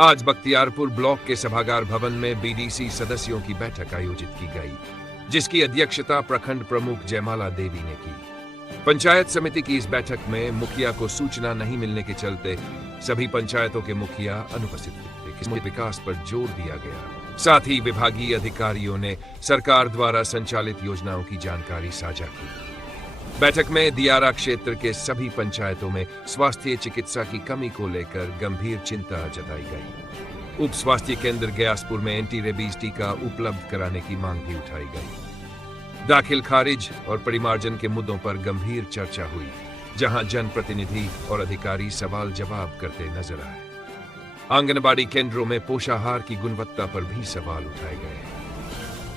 आज बख्तियारपुर ब्लॉक के सभागार भवन में बीडीसी सदस्यों की बैठक आयोजित की गई, जिसकी अध्यक्षता प्रखंड प्रमुख जयमाला देवी ने की। पंचायत समिति की इस बैठक में मुखिया को सूचना नहीं मिलने के चलते सभी पंचायतों के मुखिया अनुपस्थित थे। इसमें विकास पर जोर दिया गया। साथ ही विभागीय अधिकारियों ने सरकार द्वारा संचालित योजनाओं की जानकारी साझा की। बैठक में दियारा क्षेत्र के सभी पंचायतों में स्वास्थ्य चिकित्सा की कमी को लेकर गंभीर चिंता जताई गई। उप स्वास्थ्य केंद्र ग्यासपुर में एंटी रेबीज टीका उपलब्ध कराने की मांग भी उठाई गई। दाखिल खारिज और परिमार्जन के मुद्दों पर गंभीर चर्चा हुई, जहां जनप्रतिनिधि और अधिकारी सवाल जवाब करते नजर आए। आंगनबाड़ी केंद्रों में पोषाहार की गुणवत्ता पर भी सवाल उठाए गए।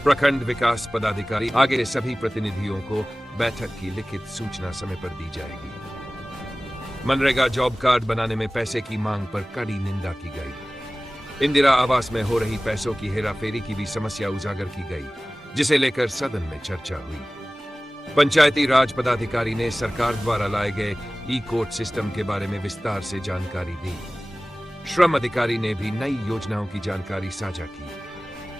प्रखंड विकास पदाधिकारी आगे सभी प्रतिनिधियों को बैठक की लिखित सूचना समय पर दी जाएगी। मनरेगा जॉब कार्ड बनाने में पैसे की मांग पर कड़ी निंदा की गई। इंदिरा आवास में हो रही पैसों की हेराफेरी की भी समस्या उजागर की गई, जिसे लेकर सदन में चर्चा हुई। पंचायती राज पदाधिकारी ने सरकार द्वारा लाए गए ई कोर्ट सिस्टम के बारे में विस्तार से जानकारी दी। श्रम अधिकारी ने भी नई योजनाओं की जानकारी साझा की।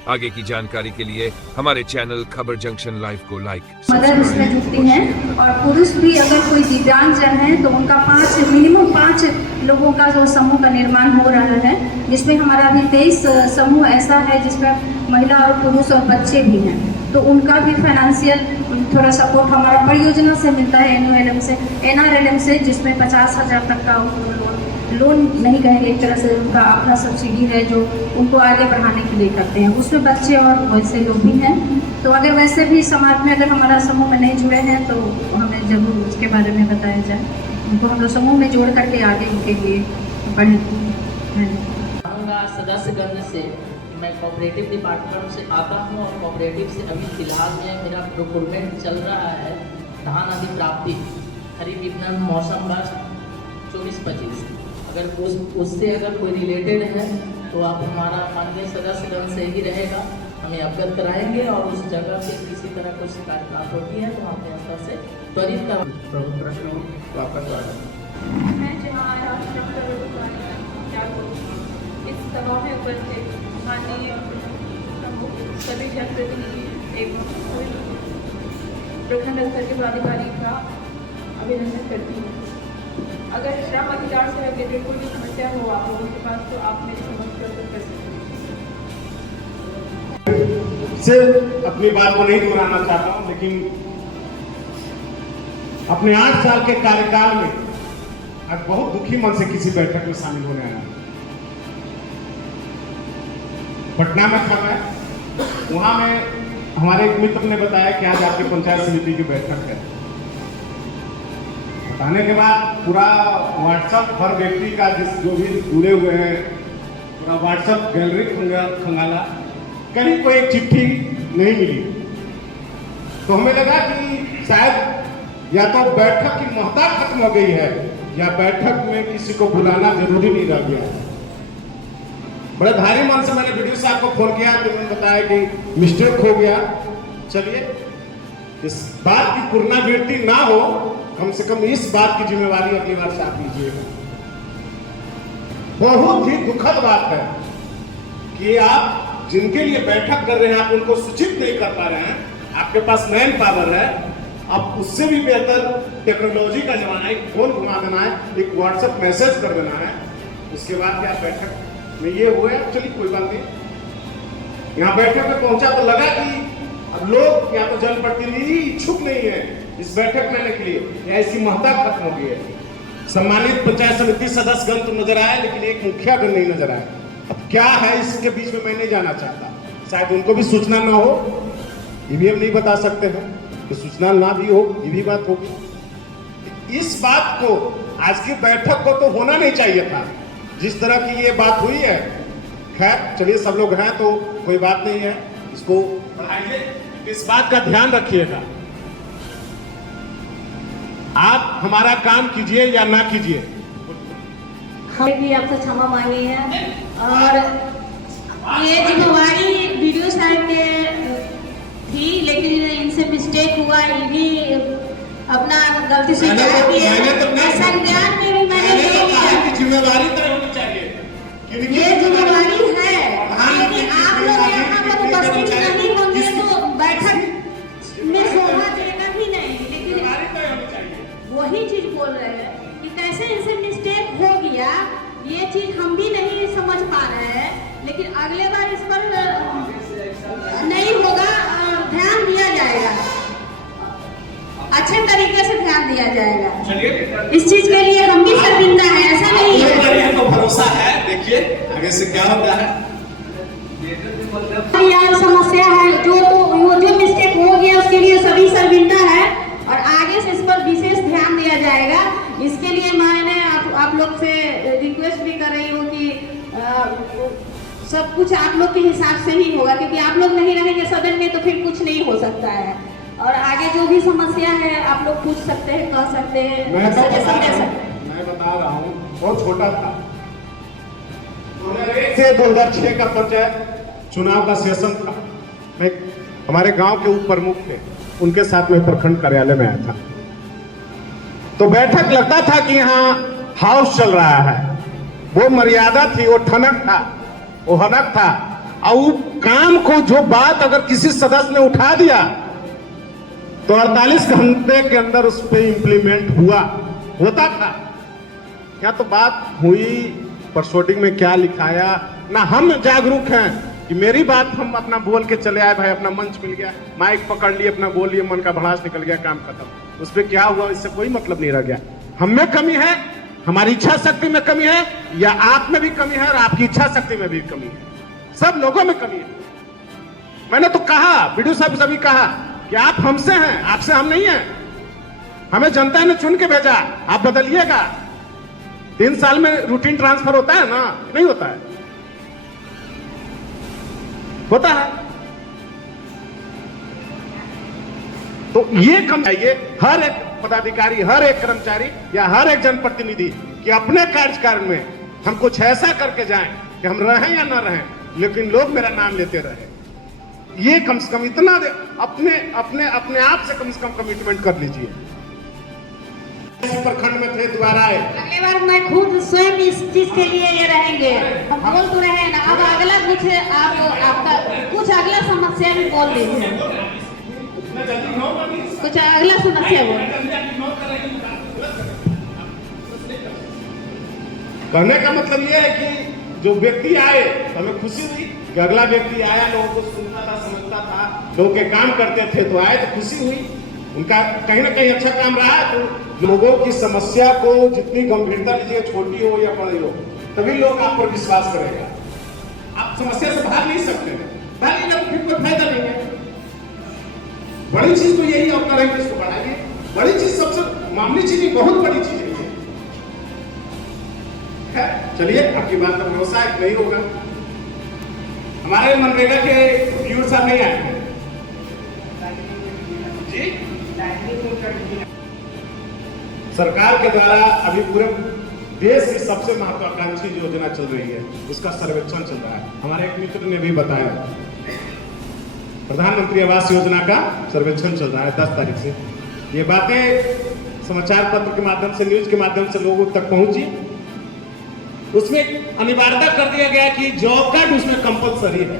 आगे की जानकारी के लिए हमारे चैनल खबर जंक्शन लाइव को लाइक मदद इसमें जुटती हैं और पुरुष भी अगर कोई दिव्यांगजन है तो उनका मिनिमम 5 लोगों का जो समूह का निर्माण हो रहा है, जिसमें हमारा अभी 23 समूह ऐसा है जिसमें महिला और पुरुष और बच्चे भी हैं। तो उनका भी फाइनेंशियल थोड़ा सपोर्ट हमारा परियोजना से मिलता है, NRLM से, जिसमें 50,000 तक का लोन नहीं कहेंगे, एक तरह से उनका अपना सब्सिडी है जो उनको आगे बढ़ाने के लिए करते हैं। उसमें बच्चे और वैसे लोग भी हैं। तो अगर वैसे भी समाज में अगर हमारा समूह में नहीं जुड़े हैं तो हमें जरूर उसके बारे में बताया जाए, उनको हम लोग समूह में जोड़ करके आगे उनके लिए बढ़े। सदस्यगण से मैं कोऑपरेटिव डिपार्टमेंट से आता हूँ और कोऑपरेटिव से अभी फिलहाल में मेरा प्रोक्योरमेंट चल रहा है धान आदि प्राप्ति खरीफ विपणन मौसम वर्ष 24-25। अगर उससे अगर कोई रिलेटेड है तो आप हमारा माननीय सदस्यगण से ही रहेगा, हमें अवगत कराएंगे और उस जगह पे किसी तरह कोई शिकायत प्राप्त होती है तो हम अपने स्तर से त्वरित का प्रमुख प्रश्नों को आपका स्वागत। मैं जहाँ इस सभा में उपस्थित माननीय प्रमुख सभी जनप्रतिनिधि एवं प्रखंड स्तर के पदाधिकारी का अभिनंदन करती हूँ। अगर श्रम अधिकार से रिलेटेड कोई भी समस्या हो आप लोगों के पास तो आप मेरी समस्या को कर सकते हैं। सिर्फ अपनी बात को नहीं दोहराना चाहता हूं, लेकिन अपने 8 साल के कार्यकाल में आज बहुत दुखी मन से किसी बैठक में शामिल होने आया। पटना में था मैं, वहां में हमारे एक मित्र ने बताया कि आज आपकी पंचायत समिति की बैठक है। बताने के बाद पूरा व्हाट्सएप हर व्यक्ति का जो भी जुड़े हुए हैं पूरा व्हाट्सएप गैलरी खंगाला, कहीं कोई एक चिट्ठी नहीं मिली। तो हमें लगा कि शायद या तो बैठक की महत्ता खत्म हो गई है या बैठक में किसी को बुलाना जरूरी नहीं रह गया। बड़े भारी मन से मैंने वीडियो साहब को फोन किया तो उन्होंने बताया कि मिस्टेक हो गया। चलिए, इस बात की पुनरावृत्ति ना हो, कम से कम इस बात की जिम्मेवारी अगली बार से आप लीजिएगा। बहुत ही दुखद बात है कि आप जिनके लिए बैठक कर रहे हैं आप उनको सूचित नहीं कर पा रहे हैं। आपके पास मैन पावर है, अब उससे भी बेहतर टेक्नोलॉजी का जमाना है। एक फोन घुमा देना है, एक व्हाट्सएप मैसेज कर देना है, उसके बाद क्या बैठक में ये हुआ। चलिए कोई बात नहीं। यहाँ बैठक में पहुंचा तो लगा कि अब लोग या तो जनप्रतिनिधि इच्छुक नहीं है इस बैठक में आने के लिए, ऐसी महत्ता खत्म हो गई है। सम्मानित पंचायत समिति सदस्यगण तो नजर आए, लेकिन एक मुखियागण नहीं नजर आए। अब क्या है इसके बीच में मैं नहीं जाना चाहता, शायद उनको भी सूचना ना हो, ये भी हम नहीं बता सकते हैं कि सूचना ना भी हो, ये भी बात होगी। इस बात को आज की बैठक को तो होना नहीं चाहिए था, जिस तरह की ये बात हुई है। खैर चलिए, सब लोग हैं तो कोई बात नहीं है, इसको बढ़ाइए। इस बात का ध्यान रखिएगा, आप हमारा काम कीजिए या ना कीजिए। हमें भी आपसे क्षमा मांगी है और ये जिम्मेवारी वीडियो साहब के थी, लेकिन इनसे मिस्टेक हुआ, इन्हीं अपना गलती से संज्ञान में भी मैंने ले लिया। जिम्मेवारी तय होनी चाहिए। ये चीज हम भी नहीं समझ पा रहे हैं, लेकिन अगले बार इस पर नहीं होगा, ध्यान दिया जाएगा, अच्छे तरीके से ध्यान दिया जाएगा। इस चीज के लिए हम भी शर्मिंदा है, ऐसा नहीं है। हमको भरोसा है, देखिए आगे से क्या होता है। यार समस्या है जो मिस्टेक हो गया उसके लिए सभी शर्मिंदा है, और आगे से इस पर विशेष ध्यान दिया जाएगा। इसके लिए मैंने आप लोग से रिक्वेस्ट भी कर रही हूँ कि सब कुछ आप लोग के हिसाब से ही होगा, क्योंकि आप लोग नहीं रहेंगे सदन में तो फिर कुछ नहीं हो सकता है। और आगे जो भी समस्या है आप लोग पूछ सकते हैं, कह सकते हैं, सजेशन दे सकते हैं। मैं बता रहा हूँ, बहुत छोटा था, 2001 से 2006 का पंचायत चुनाव का सेशन था। मैं हमारे गांव के उप प्रमुख थे, उनके साथ में प्रखंड कार्यालय में आया था। तो बैठक लगता था कि यहाँ हाउस चल रहा है, वो मर्यादा थी, वो ठनक था, वो हनक था। और काम को जो बात अगर किसी सदस्य ने उठा दिया तो 48 घंटे के अंदर उस पर इंप्लीमेंट होता था। क्या तो बात हुई, परसोडिंग में क्या लिखाया ना, हम जागरूक हैं कि मेरी बात हम अपना बोल के चले आए, भाई अपना मंच मिल गया, माइक पकड़ लिए, अपना बोल लिए, मन का भड़ास निकल गया, काम खत्म। उस पर क्या हुआ, इससे कोई मतलब नहीं रह गया। हम में कमी है, हमारी इच्छा शक्ति में कमी है, या आप में भी कमी है और आपकी इच्छा शक्ति में भी कमी है, सब लोगों में कमी है। मैंने तो कहा, वीडियो साहब सभी कहा कि आप हमसे हैं, आपसे हम नहीं हैं। हमें जनता ने चुन के भेजा, आप बदलिएगा। 3 साल में रूटीन ट्रांसफर होता है ना, नहीं होता है? होता है। तो ये कम चाहिए हर एक पदाधिकारी, हर एक कर्मचारी या हर एक जनप्रतिनिधि कि अपने कार्यकाल में हम कुछ ऐसा करके जाएं कि हम रहें या ना रहें, लेकिन लोग मेरा नाम लेते रहे। ये कम से कम इतना अपने आप से कम कमिटमेंट कर लीजिए। प्रखंड में थे, दोबारा आए, अगली बार मैं खुद स्वयं इस चीज के लिए ये रहेंगे। हम बोल तो रहे हैं ना, अब अगला कुछ आपका कुछ अगला समस्या भी बोल दीजिए, कुछ अगला समस्या बोल। कहने का मतलब ये है कि जो व्यक्ति आए तो हमें खुशी हुई कि अगला व्यक्ति आया, लोगों को सुनता था, समझता था, लोगों के काम करते थे, तो आए तो खुशी हुई। उनका कहीं ना कहीं अच्छा काम रहा है। तो लोगों की समस्या को जितनी गंभीरता लीजिए, छोटी हो या बड़ी हो, तभी लोग आप पर विश्वास करेगा। आप समस्या से भाग नहीं सकते, भाग नहीं, फिर कोई फायदा नहीं है। बड़ी चीज तो यही आप करेंगे, इसको बढ़ाइए। बड़ी चीज सबसे मामूली चीज नहीं, बहुत बड़ी चीज है। चलिए, आपकी बात पर भरोसा है, नहीं होगा। हमारे मनरेगा के व्यूअर साहब नहीं आए जी। सरकार के द्वारा अभी पूरे देश की सबसे महत्वाकांक्षी योजना चल रही है, उसका सर्वेक्षण चल रहा है। हमारे एक मित्र ने भी बताया, प्रधानमंत्री आवास योजना का सर्वेक्षण चल रहा है 10 तारीख से। ये बातें समाचार पत्र के माध्यम से, न्यूज के माध्यम से लोगों तक पहुंची। उसमें अनिवार्यता कर दिया गया कि जॉब कार्ड उसमें कंपलसरी है,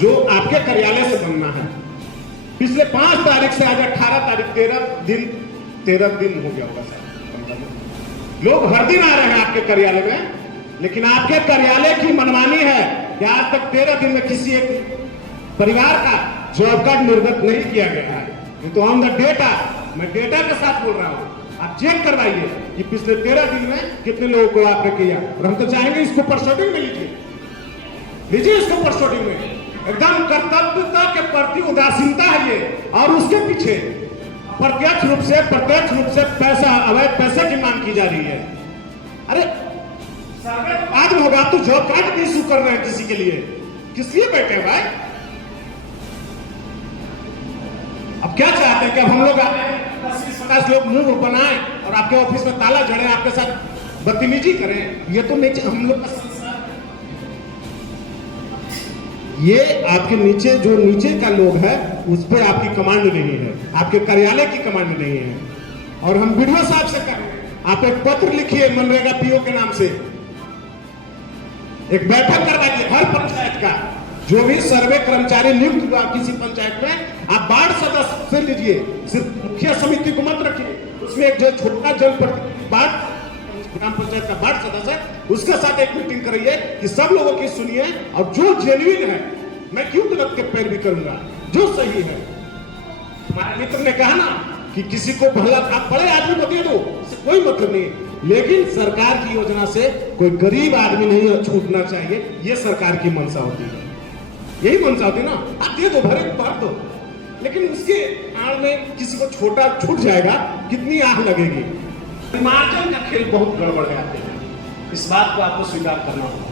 जो आपके कार्यालय से बनना है। पिछले 5 तारीख से आज 18 तारीख, 13 दिन हो गया होगा सर। लोग हर दिन आ रहे हैं आपके कार्यालय में, लेकिन आपके कार्यालय की मनमानी है कि आज तक 13 दिन में किसी एक परिवार का जॉब कार्ड निर्गत नहीं किया गया है। तो ऑन द डेटा, मैं डेटा के साथ बोल रहा हूं, आप चेक करवाइए कि पिछले 13 दिन में कितने लोगों को आपने किया। और हम तो चाहेंगे इसको परसोडिंग में लीजिए इसको परसोडिंग में। एकदम कर्तव्यता के प्रति उदासीनता है ये, और उसके पीछे प्रत्यक्ष रूप से पैसा, अवैध पैसे की मांग की जा रही है। अरे आज होगा तो जॉब कार्ड भी इशू कर रहे हैं किसी के लिए, किस लिए बैठे भाई? अब क्या चाहते हैं कि अब हम लोग 50 लोग मुंह बनाएं और आपके ऑफिस में ताला जड़े, आपके साथ बदतमीजी करें? ये तो नीचे हम लोग का संसार है। ये आपके नीचे जो नीचे का लोग है, उस पर आपकी कमांड नहीं है, आपके कार्यालय की कमांड नहीं है। और हम वीडियो साहब से कह रहे हैं, आप एक पत्र लिखिए मनरेगा पीओ के नाम से, एक बैठक करवाइए हर पंचायत का, जो भी सर्वे कर्मचारी नियुक्त हुआ किसी पंचायत में, आप वार्ड सदस्य से लीजिए, सिर्फ मुखिया समिति को मत रखिए। उसमें एक जो छोटा जनप्रतिनिधि वार्ड ग्राम पंचायत का वार्ड सदस्य है, उसके साथ एक मीटिंग करिए कि सब लोगों की सुनिए, और जो जेन्युइन है मैं क्यों गलत के पैरवी करूंगा, जो सही है। हमारे मित्र ने कहा ना कि किसी को भला आप बड़े आदमी को दे दो, इससे कोई मतलब नहीं, लेकिन सरकार की योजना से कोई गरीब आदमी नहीं छूटना चाहिए, ये सरकार की मंशा होती है, यही मंशा होती है ना। आप दे दो, भर दो, लेकिन उसके आड़ में किसी को छोटा छूट जाएगा, कितनी आग लगेगी। मार्जिन का खेल बहुत गड़बड़ है, इस बात को आपको स्वीकार करना होगा।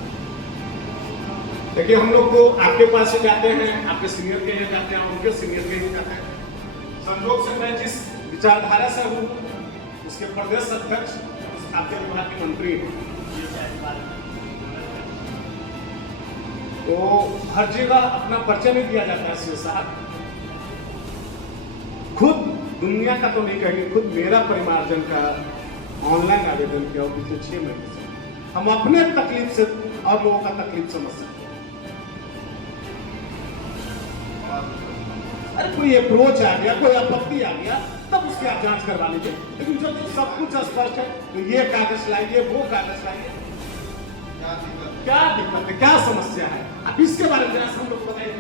देखिए हम लोग को आपके पास से जाते हैं, आपके सीनियर के यहाँ जाते हैं, उनके सीनियर के यहाँ जाते हैं। संयोग से मैं जिस विचारधारा से हूँ उसके प्रदेश अध्यक्ष खाद्य विभाग के मंत्री हैं, तो हर जगह अपना परिचय नहीं दिया जाता है। सीओ साहब खुद दुनिया का तो नहीं कहेंगे, खुद मेरा परिमार्जन का ऑनलाइन आवेदन किया पिछले 6 महीने से। हम अपने तकलीफ से और लोगों का तकलीफ समझ सकते हैं। अरे कोई अप्रोच आ गया, कोई आपत्ति आ गया, तब उसकी आप जांच करवा लीजिए, लेकिन जब सब कुछ स्पष्ट है तो ये कागज लाइए, वो कागज लाइए, क्या दिक्कत है, क्या समस्या है, अब इसके बारे में हम लोग बताइए।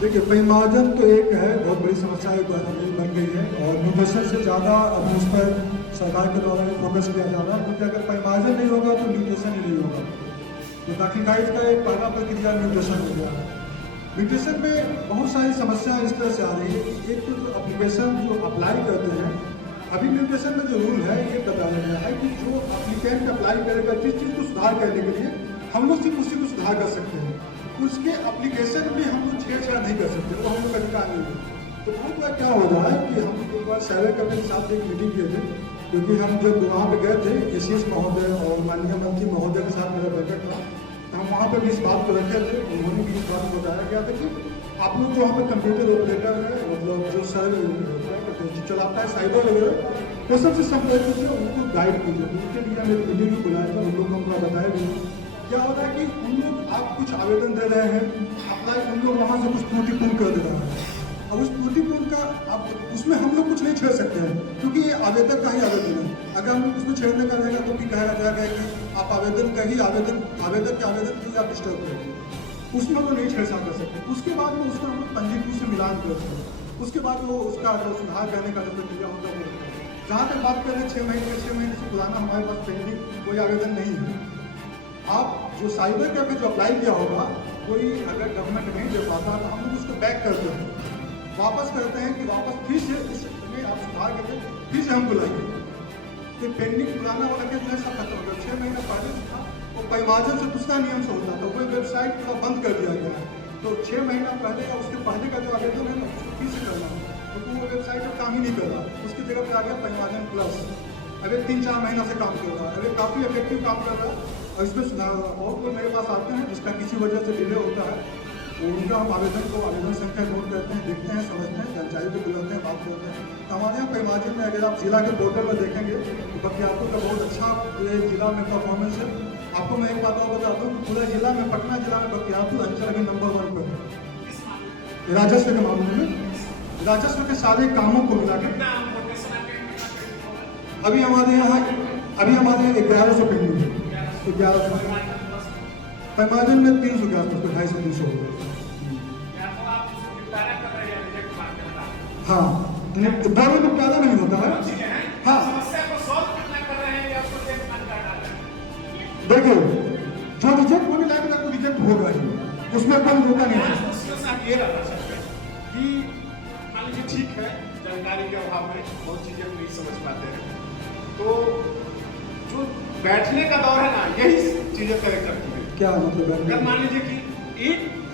देखिए परिमार्जन तो एक है, बहुत बड़ी समस्या बन गई है, और न्यूट्रिशन से ज़्यादा अब उस पर सरकार के द्वारा फोकस किया जा रहा है, क्योंकि अगर परिमार्जन नहीं होगा तो न्यूट्रिशन ही नहीं होगा। तो दाखिलखारिज का एक पहला प्रक्रिया न्यूट्रिशन हो गया। न्यूट्रिशन में बहुत सारी समस्या इस तरह से आ रही है कि एक तो एप्लीकेशन जो अप्लाई करते हैं, अभी न्यूट्रिशन में जो रूल है ये बताया गया है कि जो एप्लीकेंट अप्लाई करेगा जिस चीज़ को सुधार करने के लिए, हम लोग सिर्फ उसी को सुधार कर सकते हैं, उसके एप्लीकेशन भी हम लोग छेड़छाड़ नहीं कर सकते, वो हम लोग का अधिकार नहीं है। तो बहुत बार क्या हो रहा है कि हम एक बार शहर कमेटी के साथ एक मीटिंग किए थे, क्योंकि हम जब वहाँ पे गए थे एसीएस महोदय और माननीय मंत्री महोदय के साथ मेरा बैठक था, तो हम वहाँ पे भी इस बात को रखे थे, उन्होंने भी इस बात को बताया गया था कि आप लोग जो वहाँ पे कंप्यूटर ऑपरेटर है, मतलब जो सर्वे चलाता है साइबर वगैरह, वो सबसे संपर्क कीजिए, उनको गाइड कीजिए। उनके लिए हमें वीडियो भी बुलाया था, उन लोग को हमको बताया भी क्या हो रहा है कि उन लोग आप कुछ आवेदन दे रहे हैं, अप्लाई, उन लोग वहाँ से कुछ त्रुटिपूर्ण कर दे रहा है। अब उस त्रुटिपूर्ण का अब उसमें हम लोग कुछ नहीं छेड़ सकते हैं, क्योंकि ये आवेदक का ही आवेदन है। अगर हम उसमें छेड़ने का रहेगा तो भी कहा जाएगा कि आप आवेदन का ही आवेदन के आवेदन के लिए आप डिस्टर्ब करेंगे, उसमें वो नहीं छेड़छाड़ कर सकते। उसके बाद में उसको हम लोग पंजीकृत से मिलान करते हैं, उसके बाद वो उसका जो सुधार करने का जो प्रक्रिया होता है वो। जहाँ तक बात करें 6 महीने से पुराना हमारे पास पेंडिंग कोई आवेदन नहीं है। आप जो साइबर कैफे जो अप्लाई किया होगा, कोई अगर गवर्नमेंट नहीं दे पाता तो हम लोग उसको बैक करते हैं, वापस करते हैं कि वापस फिर से इसमें आप सुधार करके फिर से हम बुलाएंगे। तो पेंडिंग पुराना वाला केस में सब खत्म हो गया। 6 महीना पहले था वो परिमार्जन से दूसरा नियम से होता था, वो वेबसाइट पूरा बंद कर दिया गया है। तो 6 महीना पहले या उसके पहले का जो आवेदन है ना, उसको फिर से करना है, क्योंकि वो वेबसाइट अब काम ही नहीं कर रहा। उसकी जगह पर आ गया परिमार्जन प्लस, अगर 3-4 महीना से काम कर रहा है, अगर काफ़ी इफेक्टिव काम कर रहा है। और इसमें सुधार और कोई मेरे पास आते हैं जिसका किसी वजह से डिले होता है, तो उनका हम आवेदन संख्या नोट करते हैं, देखते हैं, समझते हैं, कर्मचारी को बुलाते हैं, बात करते हैं। तो हमारे यहाँ परिमार्जन में अगर आप जिला के पोर्टल में देखेंगे तो बख्तियारपुर का बहुत अच्छा जिला में परफॉर्मेंस है। आपको मैं एक बात और बताता हूँ, पूरा जिला में, पटना जिला में बख्तियारपुर अंचल अभी नंबर 1 पर है राजस्व के मामले में। राजस्व के सारे कामों को मिला के अभी हमारे यहाँ 1100 पेंडिंग है। 1100 परिमार्जन में 300 के आसपास, 250-300 हो गए। हाँ, दोनों निपटारा नहीं होता है। हाँ देखो, जो रिजेक्ट होने लायक तो रिजेक्ट होगा ही, उसमें कोई रोका नहीं है। ये रहना चाहिए कि मान लीजिए ठीक है, जानकारी के अभाव में बहुत चीजें नहीं समझ पाते हैं, तो जो बैठने का दौर है ना, यही चीजें तय करती है। क्या मतलब है? अगर मान लीजिए कि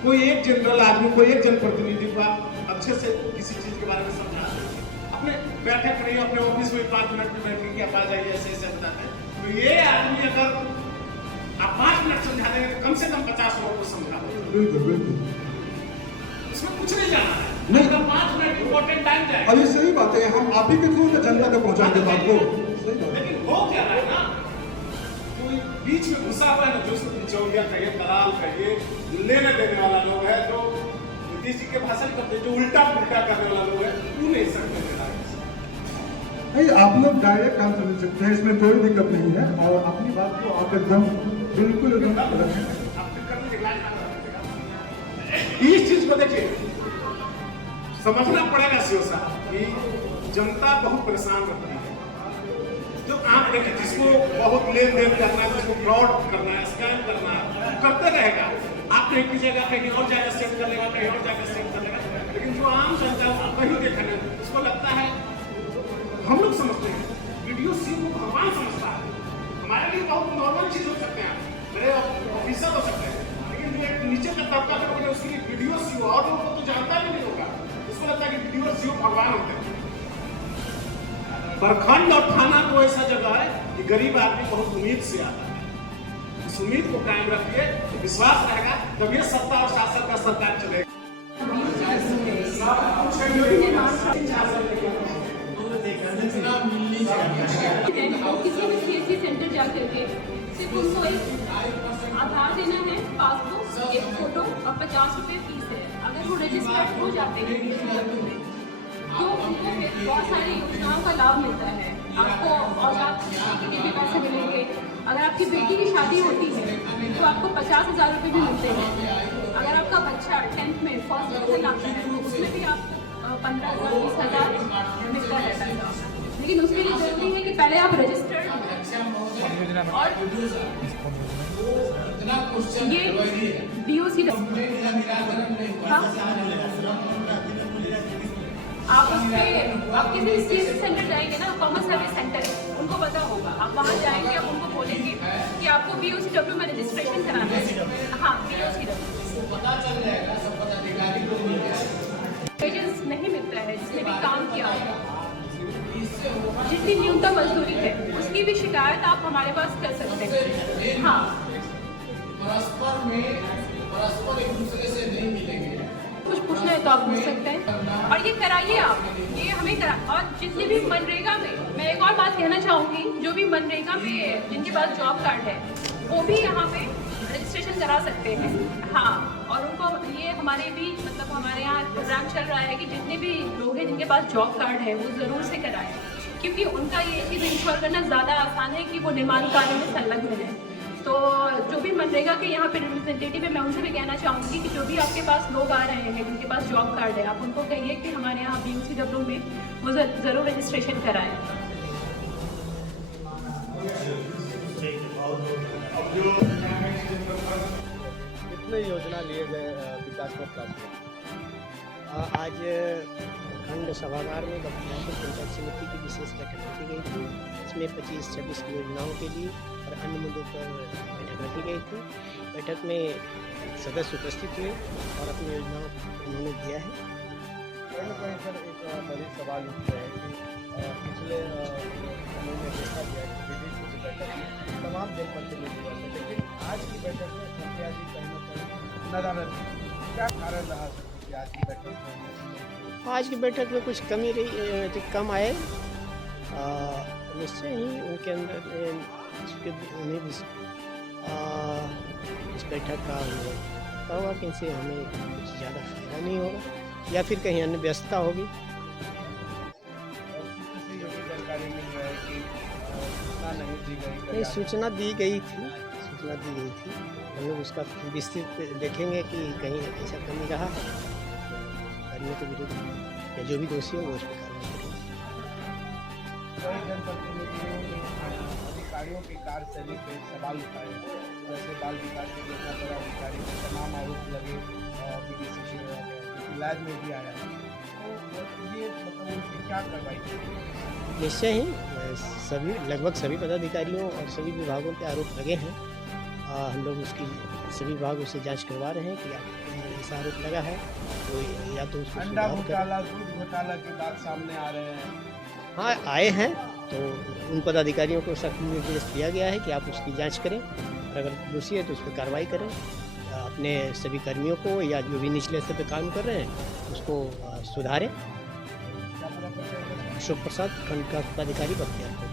कोई एक जनरल आदमी, कोई एक जनप्रतिनिधि को आप अच्छे से किसी चीज के बारे में समझा अपने बैठक रही, अपने ऑफिस में 5 मिनट में बैठने की आप आ जाइए, ऐसे बताते हैं, तो ये आदमी अगर आप 5 मिनट समझा देंगे तो कम से कम 50 लोगों को समझा देंगे। बिल्कुल उसमें कुछ नहीं जाना है, नहीं, 5 मिनट इंपॉर्टेंट टाइम जाएगा। अब ये सही बात है, हम आप ही के थ्रू जनता तक पहुंचाएंगे बात को। लेकिन हो क्या रहा है ना, कोई बीच में घुसा हुआ है ना, जो उसको बिचौलिया कहिए, दलाल कहिए, लेने देने वाला लोग है, जो नीतीश जी के भाषण करते हैं, जो उल्टा पुल्टा करने वाला लोग है, वो नहीं सकते देना है। नहीं, आप लोग डायरेक्ट आंसर दे सकते हैं, इसमें कोई दिक्कत नहीं है। और अपनी बात को आप एकदम बिल्कुल इस चीज को देखिए, समझना पड़ेगा सीओ साहब कि जनता बहुत परेशान रहती है। जो आप देखिए, जिसको बहुत लेन देन करना है, जिसको फ्रॉड करना है, स्कैम करना है, करते रहेगा। आप नहीं कीजिएगा, कहीं और जाकर सेट कर लेगा, कहीं और जाकर सेट कर लेगा। लेकिन जो आम जनता वही देखेंगे, उसको लगता है, हम लोग समझते हैं वीडियो सी को भगवान समझता है। हमारे लिए बहुत नॉर्मल चीज हो सकते हैं, मेरे ऑफिसर हो सकते हैं, लेकिन जो एक नीचे का तबका है, उसके लिए वीडियो सी और लोगों को तो जानता भी नहीं होगा। उसको लगता है कि वीडियो सी भगवान होते हैं। प्रखंड और थाना तो ऐसा जगह है कि गरीब आदमी बहुत उम्मीद से आता है। उस उम्मीद को कायम रखिए, विश्वास रहेगा, तभी सत्ता और शासन का सरकार चलेगा। किसी भी सीएससी सेंटर जाकर के सिर्फ उनको एक आधार देना है, पासबुक, एक फोटो और 50 रुपये फीस है। अगर वो रजिस्टर्ड हो जाते हैं तो उनको फिर बहुत सारी योजनाओं का लाभ मिलता है। आपको औजार के भी पैसे मिलेंगे। अगर आपकी बेटी की शादी होती है तो आपको 50,000 रुपये भी मिलते हैं। अगर आपका बच्चा 10th में फर्स्ट डिवीजन आता है तो उसमें भी आपको 15,000 20,000 मिलता रहता है। लेकिन उसके लिए जरूरी है कि पहले आप रजिस्टर्ड और ये DOC हाँ, आप किसी सीएससी सेंटर जाएंगे ना, कॉमन सर्विस सेंटर है, उनको पता होगा। आप वहाँ जाएंगे, आप उनको बोलेंगे कि आपको BOCW में रजिस्ट्रेशन कराना है। हाँ, BOCW पता चल जाएगा, सब पदाधिकारी को एजेंट्स नहीं मिलता है जिसने भी काम किया है। जितनी न्यूनतम मजदूरी है उसकी भी शिकायत आप हमारे पास कर सकते हैं। हाँ, परस्पर एक दूसरे से नहीं मिलेंगे। कुछ पूछना है तो आप पूछ सकते हैं और ये कराइए आप, ये हमें करा। और जितने भी मनरेगा में, मैं एक और बात कहना चाहूँगी, जो भी मनरेगा में जिनके पास जॉब कार्ड है वो भी यहाँ पे रजिस्ट्रेशन करा सकते हैं। हाँ, और उनको ये हमारे भी मतलब हमारे यहाँ प्रोग्राम चल रहा है कि जितने भी लोग हैं जिनके पास जॉब कार्ड है वो ज़रूर से कराएं, क्योंकि उनका ये चीज़ इंश्योर करना ज़्यादा आसान है कि वो निर्माण कार्य में संलग्न है। तो जो भी मनरेगा के यहाँ पे रिप्रेजेंटेटिव है, मैं उनसे भी कहना चाहूँगी कि जो भी आपके पास लोग आ रहे हैं जिनके पास जॉब कार्ड है, आप उनको कहिए कि हमारे यहाँ BOCW में वो ज़रूर रजिस्ट्रेशन कराएं। कितने योजना लिए गए विकास पर? आज खंड सभागार में बख्तियारपुर पंचायत समिति की विशेष बैठक रखी गई थी। इसमें 25-26 योजनाओं के लिए और अन्य मुद्दों पर बैठक रखी गई थी। बैठक में सदस्य उपस्थित हुए और अपनी योजनाओं को उन्होंने दिया है। कहीं ना कहीं सर एक बड़ी सवाल उठता है कि पिछले समय में देखा गया कि विदेशी की बैठक में तमाम जनप्रतिनिधि हुए थे, लेकिन आज की बैठक में मुखिया जी कहीं ना कहीं नदारद थी। क्या कारण रहा कि आज की बैठक में? आज की बैठक में कुछ कमी रही, कम आए। निश्चय ही उनके अंदर उन्हें भी इस बैठक का पता होगा कि इनसे हमें कुछ ज़्यादा फायदा नहीं होगा या फिर कहीं अन्य व्यस्तता होगी। नहीं, सूचना दी गई थी, हम लोग उसका विस्तृत देखेंगे कि कहीं ऐसा कमी रहा है करने के विरुद्ध या जो भी दोषी हो वो उस पर कार्रवाई करेंगे। अधिकारियों की कार्यशैली पे सवाल उठाए, जैसे बाल विकास योजना पर अधिकारी के तमाम आरोप लगे BDC के इलाज में भी आया है, तो ये मतलब उनकी क्या कार्रवाई? निश्चय ही सभी लगभग सभी पदाधिकारियों और सभी विभागों के आरोप लगे हैं। हम लोग उसकी सभी विभागों से जांच करवा रहे हैं कि ऐसा आरोप लगा है तो या तो उसको अंडा घोटाला, दूध घोटाला की बात सामने आ रहे हैं। हाँ, आए हैं तो उन पदाधिकारियों को सख्त निर्देश दिया गया है कि आप उसकी जांच करें और अगर दोषी है तो उस पर कार्रवाई करें। अपने सभी कर्मियों को या जो भी निचले स्तर पर काम कर रहे हैं उसको सुधारें। अशोक प्रसाद, खंड का पदाधिकारी बख्तियारपुर।